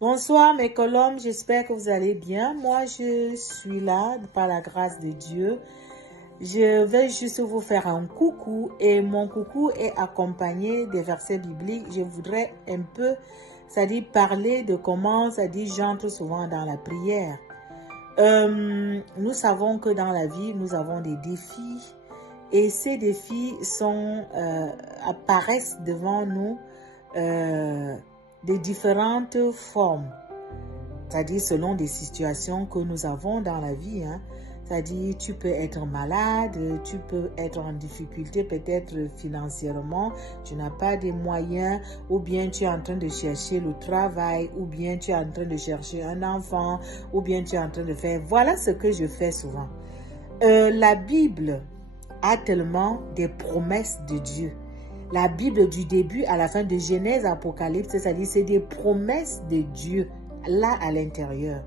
Bonsoir mes colombes, j'espère que vous allez bien. Moi, je suis là par la grâce de Dieu. Je vais juste vous faire un coucou et mon coucou est accompagné des versets bibliques. Je voudrais un peu, c'est-à-dire parler de comment, c'est-à-dire j'entre souvent dans la prière. Nous savons que dans la vie, nous avons des défis et ces défis apparaissent devant nous de différentes formes, c'est-à-dire selon des situations que nous avons dans la vie. C'est-à-dire, tu peux être malade, tu peux être en difficulté peut-être financièrement, tu n'as pas de moyens, ou bien tu es en train de chercher le travail, ou bien tu es en train de chercher un enfant, ou bien tu es en train de faire... Voilà ce que je fais souvent. La Bible a tellement des promesses de Dieu. La Bible du début à la fin de Genèse, Apocalypse, c'est-à-dire c'est des promesses de Dieu là à l'intérieur.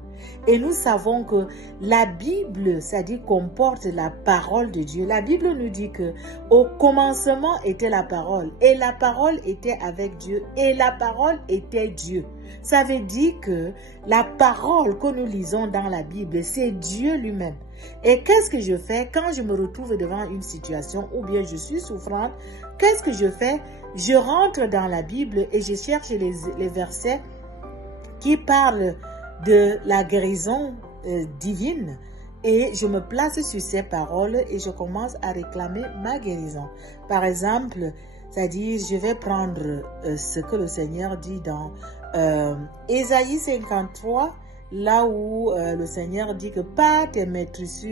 Et nous savons que la Bible, c'est-à-dire comporte la parole de Dieu. La Bible nous dit que au commencement était la parole et la parole était avec Dieu et la parole était Dieu. Ça veut dire que la parole que nous lisons dans la Bible, c'est Dieu lui-même. Et qu'est-ce que je fais quand je me retrouve devant une situation ou bien je suis souffrante? Qu'est-ce que je fais? Je rentre dans la Bible et je cherche les versets qui parlent de la guérison divine et je me place sur ces paroles et je commence à réclamer ma guérison. Par exemple, c'est-à-dire je vais prendre ce que le Seigneur dit dans Ésaïe 53, là où le Seigneur dit que par tes maîtresses,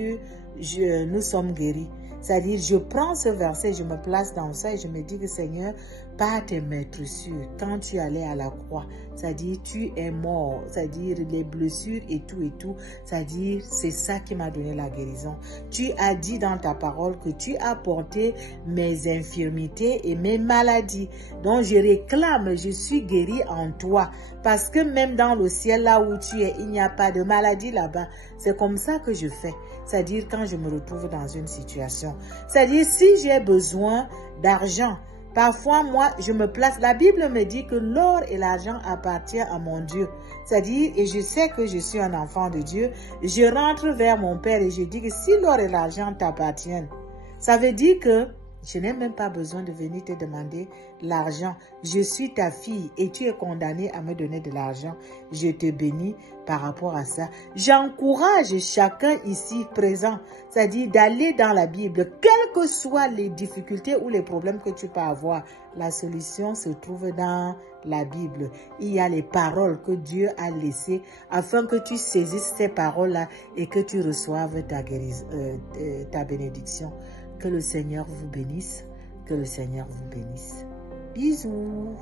nous sommes guéris. C'est-à-dire, je prends ce verset, je me place dans ça et je me dis que Seigneur, par tes maîtresses, quand tu allais à la croix, c'est-à-dire, tu es mort, c'est-à-dire, les blessures et tout, c'est-à-dire, c'est ça qui m'a donné la guérison. Tu as dit dans ta parole que tu as porté mes infirmités et mes maladies. Donc, je réclame, je suis guéri en toi. Parce que même dans le ciel, là où tu es, il n'y a pas de maladie là-bas. C'est comme ça que je fais. C'est-à-dire quand je me retrouve dans une situation. C'est-à-dire si j'ai besoin d'argent, parfois moi je me place. La Bible me dit que l'or et l'argent appartiennent à mon Dieu. C'est-à-dire, et je sais que je suis un enfant de Dieu, je rentre vers mon Père et je dis que si l'or et l'argent t'appartiennent, ça veut dire que je n'ai même pas besoin de venir te demander l'argent. Je suis ta fille et tu es condamnée à me donner de l'argent. Je te bénis par rapport à ça. J'encourage chacun ici présent, c'est-à-dire d'aller dans la Bible, quelles que soient les difficultés ou les problèmes que tu peux avoir. La solution se trouve dans la Bible. Il y a les paroles que Dieu a laissées afin que tu saisisses ces paroles-là et que tu reçoives ta bénédiction. Que le Seigneur vous bénisse. Que le Seigneur vous bénisse. Bisous.